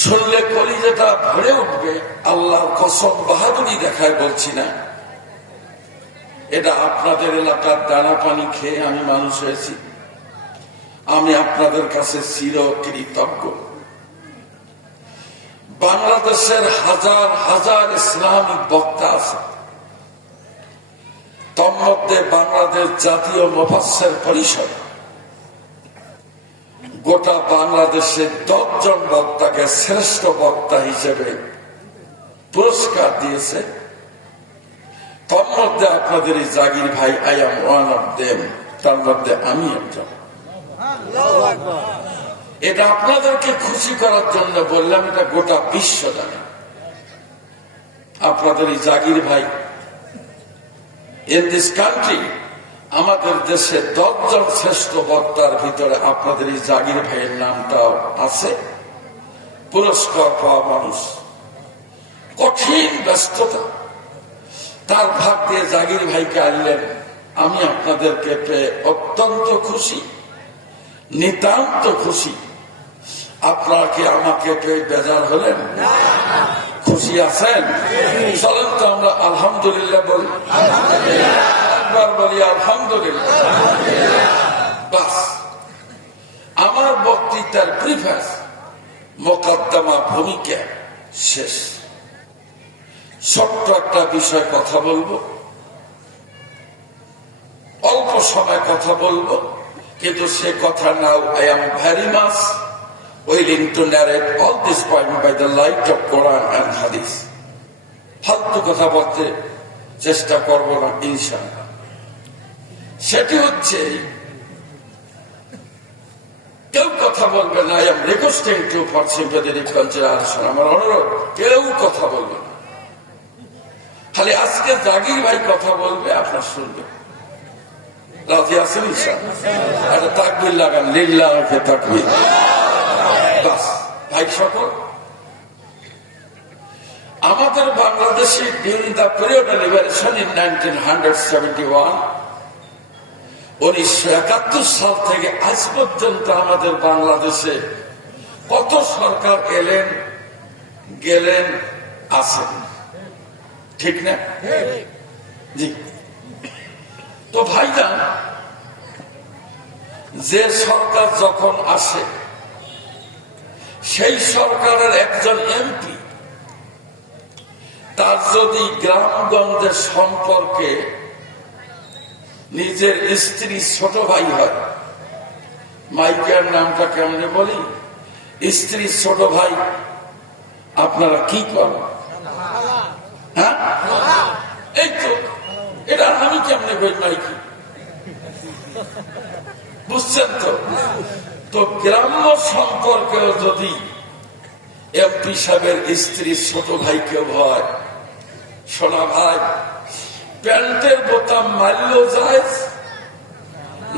শুনলে কলিজাটা ভরে উঠবে, আল্লাহর কসম বাহাদুরি দেখায় বলছি না। এটা আপনাদের এলাকার দানা পানি খেয়ে আমি মানুষ হয়েছি। আমি আপনাদের কাছে চির কৃতজ্ঞ বাংলাদেশের হাজার হাজার ইসলামিক বক্তা আছে। তন্মধ্যে বাংলাদেশ জাতীয় মুফাসসির পরিষদ। গোটা বাংলাদেশের দশজন বক্তাকে শ্রেষ্ঠ বক্তা হিসেবে পুরস্কার দিয়েছে। তন্মধ্যে আপনাদের এই জাগির ভাই I am one of them, তার মধ্যে আমি একজন। এটা আপনাদেরকে খুশি করার জন্য বললাম, এটা গোটা বিশ্ব জানে। আপনাদের এই জাগির ভাই ইন দিস কান্ট্রি আমাদের দেশে দশজন শ্রেষ্ঠ বক্তার ভিতরে আপনাদের এই জাগির ভাইয়ের নামটাও আছে। পুরস্কার পাওয়া মানুষ। কঠিন ব্যস্ততা। তার ভাগ দিয়ে জাগির ভাইকে আনলেন। আমি আপনাদেরকে পেয়ে অত্যন্ত খুশি, নিতান্ত খুশি। আপনারা কি আমাকে পেয়ে বেজার হলেন? খুশি আছেন? চলেন তো আমরা আলহামদুলিল্লাহ বলি। একবার বলি, আলহামদুলিল্লাহ। বাস। আমার বক্তৃতার প্রিফাস মোকদ্দমা ভূমিকা শেষ। ছোট্ট একটা বিষয় কথা বলব। অল্প সময় কথা বলব, কিন্তু সে কথা now I am very much willing to narrate all this point by the light of Quran and hadith ফালতু কথা বলতে চেষ্টা করব না, ইনশাআল্লাহ। সেটি হচ্ছে, কেউ কথা বলবে না আই এম রিকোয়েস্টিং টু আমার অনুরোধ, কেউ কথা বলবে না। খালি আজকে জাগির ভাই কথা বলবে, আপনার শুনবে রাজি আছেন একটা তাকবির লাগান লিল্লাহকে তাকবির। ভাই সকল, আমাদের বাংলাদেশে during the period liberation in nineteen hundred seventy one উনিশশো একাত্তর সাল থেকে আজ পর্যন্ত আমাদের বাংলাদেশে কত সরকার এলেন, গেলেন আসেন ঠিক না? জি। তো ভাইজান, যে সরকার যখন আসে, সেই সরকারের একজন এমপি, তার যদি গ্রামগঞ্জের সম্পর্কে নিজের স্ত্রী ছোট ভাই হয়। মাইকের নামটা কেমনে বলি? স্ত্রী ছোট ভাই, আপনারা কি করেন? হ্যাঁ? এই তো, এটা আমি কেমনে বই মাইকি? বুঝছেন তো? তো গ্রাম্য সম্পর্কেও যদি এমপি সাহেবের স্ত্রী ছোট ভাই কেউ হয় সোনা ভাই প্যান্টের বোতাম মারলেও যায়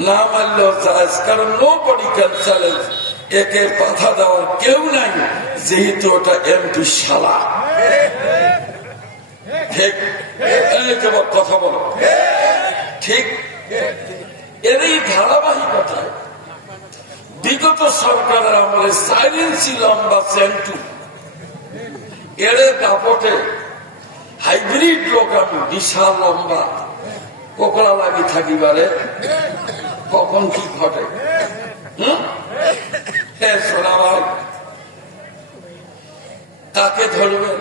না মারলেও যায় কারণ নো বডি ক্যান চ্যালেঞ্জ একে বাধা দেওয়ার কেউ নাই, যেহেতু ওটা এমপি শালা। ঠিক? কথা বলো। ঠিক? এর এই ধারাবাহিকতায় বিগত সরকারের আমলে সাইলেন্সি লম্বা সেন্টু এড়ে দাপটে হাইব্রিড লোক আমি বিশাল লম্বা। কোকড়া লাগি থাকিবারে কখন কি ঘটে? তাকে ধরবেন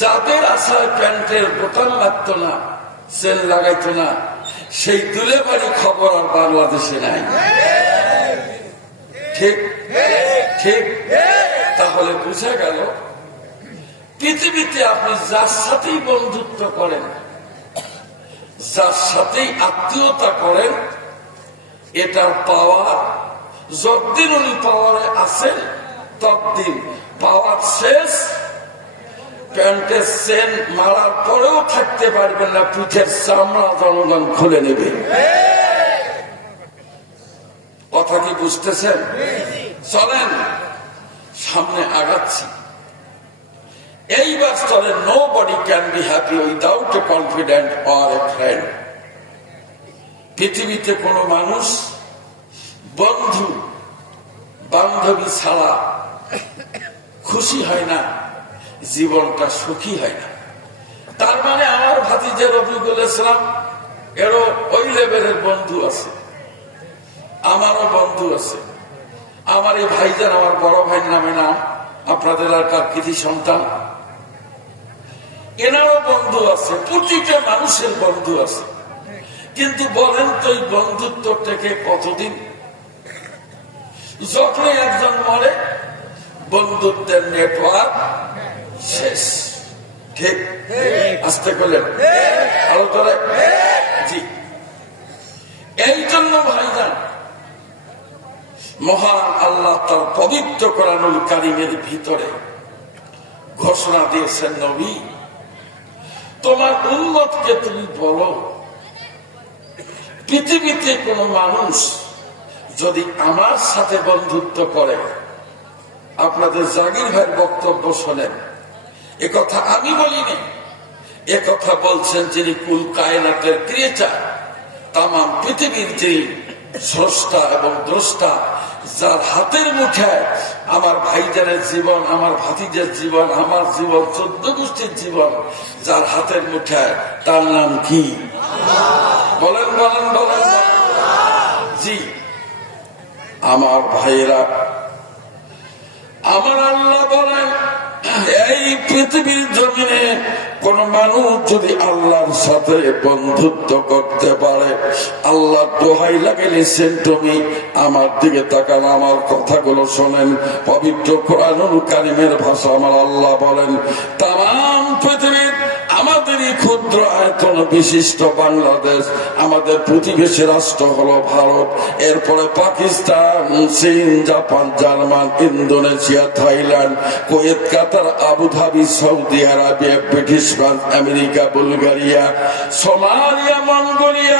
যাদের আশায় প্যান্টের বোতাম লাগত না, সেল লাগাইত না, সেই তুলে বাড়ি খবর আর বাংলাদেশে নাই। ঠিক? ঠিক? তাহলে বুঝে গেল পৃথিবীতে আপনি যার সাথেই বন্ধুত্ব করেন যার সাথেই আত্মীয়তা করেন এটার পাওয়ার যতদিন উনি পাওয়ারে আছেন ততদিন পাওয়ার শেষ। প্যান্টের সেন মারার পরেও থাকতে পারবেন না পিঠের চামড়া জনগণ খুলে নেবে। কথা কি বুঝতেছেন? চলেন সামনে আগাচ্ছি। এইবার চলে nobody can be happy without a confident or a friend পৃথিবীতে কোনো মানুষ বন্ধু, বান্ধবী ছাড়া খুশি হয় না, জীবনটা সুখী হয় না। তার মানে আমার ভাতিজা রফিকুল ইসলাম, এরও ওই লেভেলের বন্ধু আছে। আমারও বন্ধু আছে। আমার এই ভাইজান, আমার বড় ভাইয়ের নামে নাম, আপনাদের আর কৃতি সন্তান? এনারও বন্ধু আছে প্রতিটা মানুষের বন্ধু আছে। কিন্তু বলেন তো এই বন্ধুত্ব থেকে কতদিন? যখনই একজন মরে বন্ধুত্বের নেটওয়ার্ক শেষ। ঠিক? আসতে করলেন আরও করে? জি। এই জন্য ভাইজান মহান আল্লাহ তার পবিত্র কোরআনুল কারিমের ভিতরে ঘোষণা দিয়েছেন নবী তোমার উন্নতকে তুমি বলো পৃথিবীতে কোন মানুষ যদি আমার সাথে বন্ধুত্ব করে, আপনাদের জাগির ভাইয়ের বক্তব্য শোনেন। কথা আমি বলিনি কথা বলছেন যিনি কুল কায়নাতের ক্রিয়েচার তাম পৃথিবীর যিনি স্রষ্টা এবং দ্রষ্টা যার হাতের মুঠায় আমার ভাইজানের জীবন, আমার ভাতিজের জীবন, আমার জীবন চোদ্দ গোষ্ঠীর জীবন, যার হাতের মুঠায় তার নাম কি বলেন বলেন বলেন। জি, আমার ভাইয়েরা, আমার আল্লাহ বলেন, এই পৃথিবীর জমিনে কোন মানুষ যদি আল্লাহর সাথে বন্ধুত্ব করতে পারে, আল্লাহ দোহাই লাগে নিছেন তুমি আমার দিকে তাকান, আমার কথাগুলো শোনেন। পবিত্র কোরআনুল কারিমের ভাষা আমার আল্লাহ বলেন তাম পৃথিবীর ক্ষুদ্র আয়তন বিশিষ্ট বাংলাদেশ, আমাদের প্রতিবেশী রাষ্ট্র হলো ভারত, এরপরে পাকিস্তান, চীন, Japan, German, Indonesia, Thailand, Kuwait, Qatar, Abu Dhabi, Saudi Arabia British, France, America, Bulgaria, Somalia, Mongolia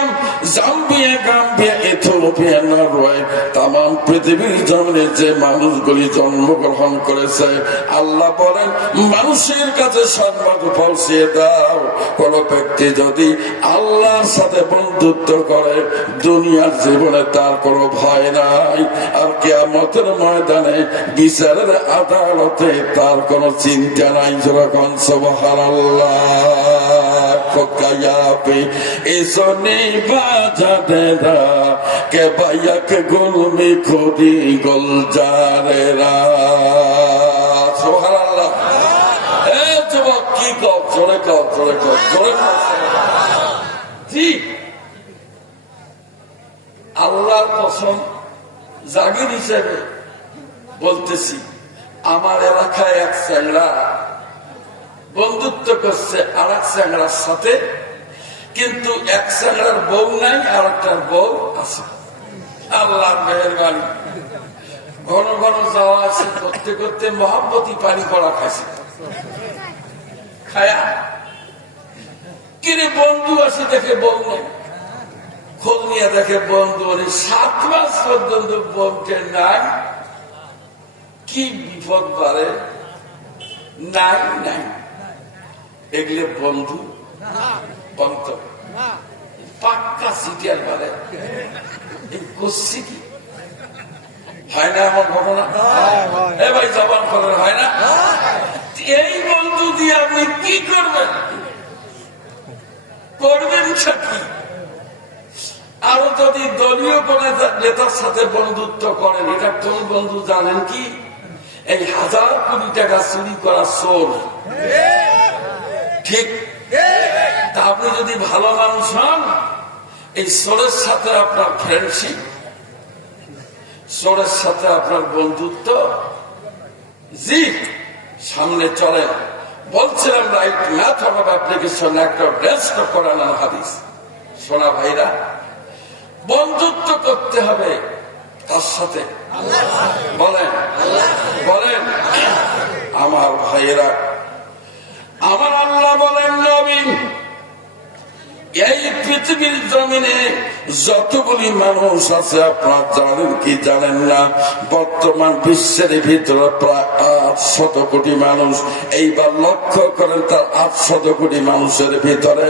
Zambia, Gambia, Ethiopia, Norway তাম পৃথিবীর জমিনে যে মানুষগুলি জন্মগ্রহণ করেছে, আল্লাহ বলেন, মানুষের কাছে সংবাদ পৌঁছিয়ে দাও। কোন ব্যক্তি যদি আল্লাহর সাথে বন্ধুত্ব করে, দুনিয়ার জীবনে তার কোনো ভয় নাই। আর কেয়ামতের ময়দানে বিচারের আদালতে তার কোনো চিন্তা নাই যখন সবহার কে বাইয়াকে গুলমি খুদি গোল জারেরা সোহার আল্লাহ এ যুবক কি জোরে জোরে জোরে জি আল্লাহর কসম জাগির হিসেবে বলতেছি, আমার এলাকায় এক স্যাংরা বন্ধুত্ব করছে আর এক স্যাংরার সাথে, কিন্তু এক স্যাংরার বউ নাই আর একটার বউ আছে। আল্লাহ মেহরবানি। ঘন ঘন যাওয়া আছে করতে করতে মহাব্বতী পানি করা খাইছে। খায়া? কিরে বন্ধু আছে দেখে বউ নেই। খোঁজ নিয়ে দেখে বন্ধু সাত মাস পর্যন্ত বউকে নাই। কি বিপদ বাড়ে নাই নাই। এগুলো বন্ধু পাক্কা সিটিয়ার বাড়ে করছি কি? হয় না আমার ঘটনা? এ ভাই, জবান করেন হয় না? এই বন্ধু দিয়ে আপনি কি করবেন? করবেন কি? আরও যদি দলীয় কোন নেতার সাথে বন্ধুত্ব করেন, এটা কোন বন্ধু জানেন কি? এই হাজার কোটি টাকা চুরি করা চোর। ঠিক? তা আপনি যদি ভালো মানুষ হন, এই চোরের সাথে আপনার ফ্রেন্ডশিপ চোরের সাথে আপনার বন্ধুত্ব জি সামনে চলেন বলছিলাম রাইট ম্যাথড অফ অ্যাপ্লিকেশন একটা বেস্ট করানো হাদিস। সোনা ভাইরা, বন্ধুত্ব করতে হবে কার সাথে? বলেন। বলেন। আমার ভাইয়েরা আমার আল্লাহ বলেন নবীন এই পৃথিবীর জমিনে যতগুলি মানুষ আছে, আপনার জানেন কি জানেন না? বর্তমান বিশ্বের ভিতরে প্রায় আট শত কোটি মানুষ। এইবার লক্ষ্য করেন তার আট শত কোটি মানুষের ভিতরে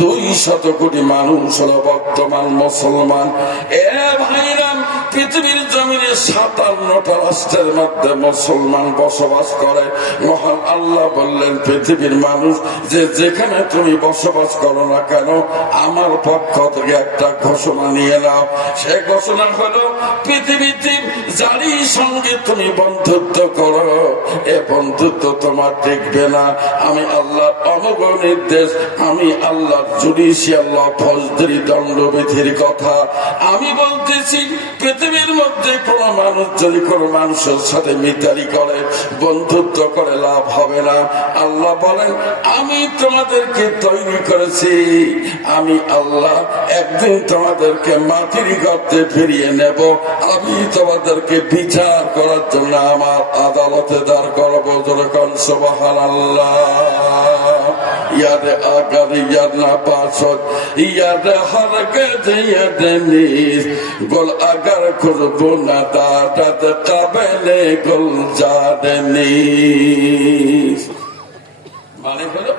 দুই শত কোটি মানুষ হলো বর্তমান মুসলমান। এ ভাইরাম পৃথিবীর জমিনে সাতান্নটা রাষ্ট্রের মধ্যে মুসলমান বসবাস করে। মহান আল্লাহ বললেন, পৃথিবীর মানুষ, যে যেখানে তুমি বসবাস করো না কেন, আমার পক্ষ থেকে একটা ঘোষণা নিয়ে নাও। সে ঘোষণা হলো, পৃথিবীতে যারই সঙ্গে তুমি বন্ধুত্ব করো, এ বন্ধুত্ব তোমার টিকবে না। আমি আল্লাহ অনগ নির্দেশ, আমি আল্লাহ জুডিশিয়াল ফৌজদারি দণ্ডবিধির কথা। আমি বলতেছি পৃথিবীর মধ্যে কোন মানুষ যদি কোন মানুষের সাথে মিতালি করে, বন্ধুত্ব করে, লাভ হবে না। আল্লাহ বলেন, আমি তোমাদেরকে তৈরি করেছি। আমি আল্লাহ একদিন তোমাদেরকে মাটির গর্তে ফিরিয়ে নেব। আমি তোমাদেরকে বিচার করার জন্য আমার আদালতে দাঁড় করব। যখন সবহান আল্লাহ ইয়াদে আগার ইয়াদ না পাশত ইয়াদে হরগত ইয়াদে নিস গোল আগার করব না, দাদাত কাবেলে গোল জাদে নিস মানে হলো,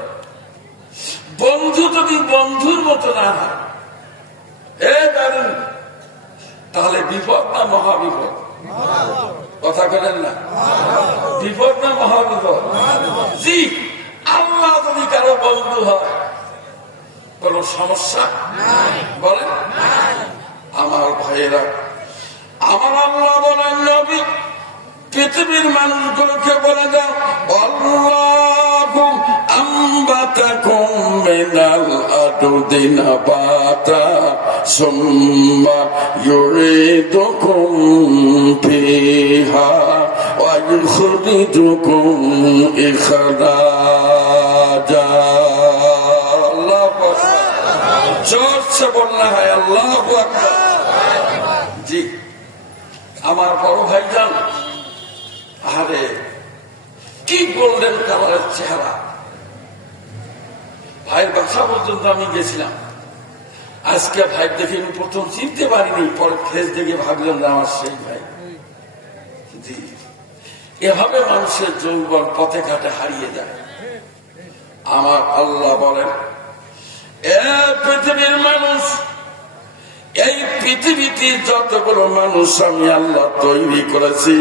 বন্ধু যদি বন্ধুর মতো না হয়, এ দারুণ তাহলে বিপদ না মহাবিপদ? কথা বলেন না? বিপদ না মহাবিপদ? জি। উদু হয়। কোন সমস্যা? বলেন। আমার ভাইয়েরা আমার আল্লাহ বলেন নবী পৃথিবীর মানুষগুলোকে বলে দাও আমরা আম্বাতাকুম বলা হয় আল্লাহ জি, আমার বড় ভাই যান আরে কি গোল্ডেন কালারের চেহারা। ভাইয়ের বাসা পর্যন্ত আমি গেছিলাম। আজকে ভাই দেখে আমি প্রথম চিনতে পারিনি পরে ফেস দেখে ভাবলাম না আমার সেই ভাই। জি, এভাবে মানুষের যৌবন পথে ঘাটে হারিয়ে যায়। আমার আল্লাহ বলেন, এ পৃথিবীর মানুষ এই পৃথিবীতে যতগুলো মানুষ আমি আল্লাহ তৈরি করেছি,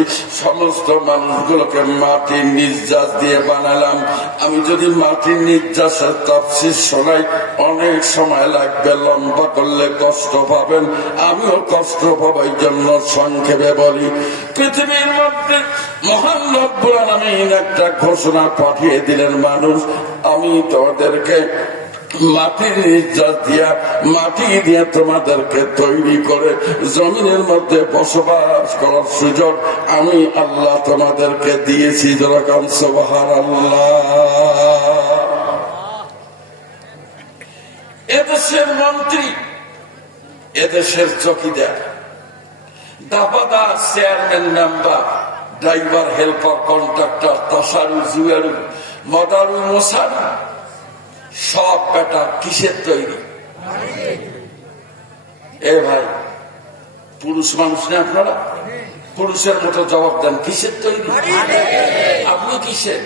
সমস্ত মানুষগুলোকে মাটির নির্যাস দিয়ে বানালাম। আমি যদি মাটির নির্যাসের তফসির শোনাই, অনেক সময় লাগবে, লম্বা করলে কষ্ট পাবেন। আমিও কষ্ট পাবার জন্য সংক্ষেপে বলি, পৃথিবীর মধ্যে মহান রব্বুল আলামিন একটা ঘোষণা পাঠিয়ে দিলেন মানুষ, আমি তোমাদেরকে মাটির নির্যাস দিয়া, মাটি দিয়ে তোমাদেরকে তৈরি করে জমিনের মধ্যে বসবাস করার সুযোগ আমি আল্লাহ তোমাদেরকে দিয়েছি। যেরকম সবহার আল্লাহ এদেশের মন্ত্রী, এদেশের চকিদার, দাবাদার chairman member driver, helper, contractor, তাসারু জুয়ারু মদারু মশারু সব বেটা কিসের তৈরি? এ ভাই, পুরুষ মানুষ না আপনারা? পুরুষের মতো জবাব দেন, কিসের তৈরি? আপনি কিসের?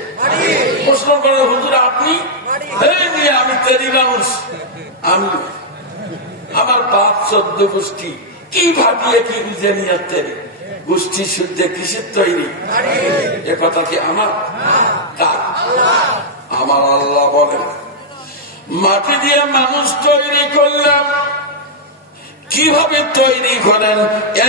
প্রশ্ন করে হুজুর, আপনি? আমি তেরি মানুষ। আমি আমার বাপ চোদ্দ গোষ্ঠী। কি ভাবিয়ে কি বুঝে নিয়ে গোষ্ঠী শুদ্ধে কিসের তৈরি? এ কথা কি আমার? আমার আল্লাহ বলেন। মাটি দিয়ে মানুষ তৈরি করলাম। কীভাবে তৈরি করেন?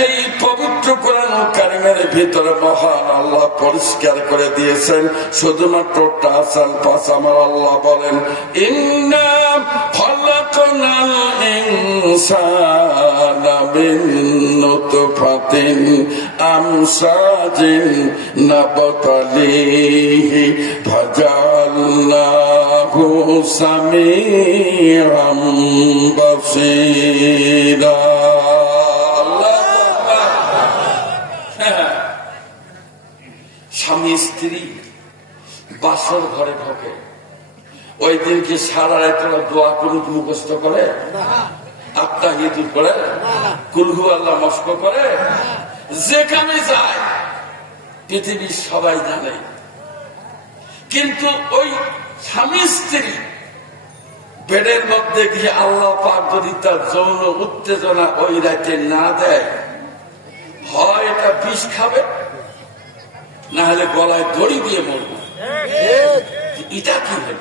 এই পবিত্র কোরআন কারিমের ভিতরে মহান আল্লাহ পরিষ্কার করে দিয়েছেন। শুধুমাত্র টাসান পাস আমার আল্লাহ বলেন, ইন্না খলাকনাল ইনসানা আমসাজিন নাবতালিহি ফাজালনাহু সামিআম বাসীরা স্বামী স্ত্রী বাসর ঘরে ঢোকে। ওই দিনকে সারা রাত দোয়া কুলুক মুখস্থ করে। আত্মা হিদু করে কুলহু আল্লাহ মস্ক করে যেখানে যায় পৃথিবীর সবাই জানে। কিন্তু ওই স্বামী স্ত্রী বেডের মধ্যে গিয়ে আল্লাহ পাক যদি তার যৌন উত্তেজনা ওই রাতে না দেয় হয় এটা বিষ খাবে না হলে গলায় দড়ি দিয়ে মরবে। এটা কি হলো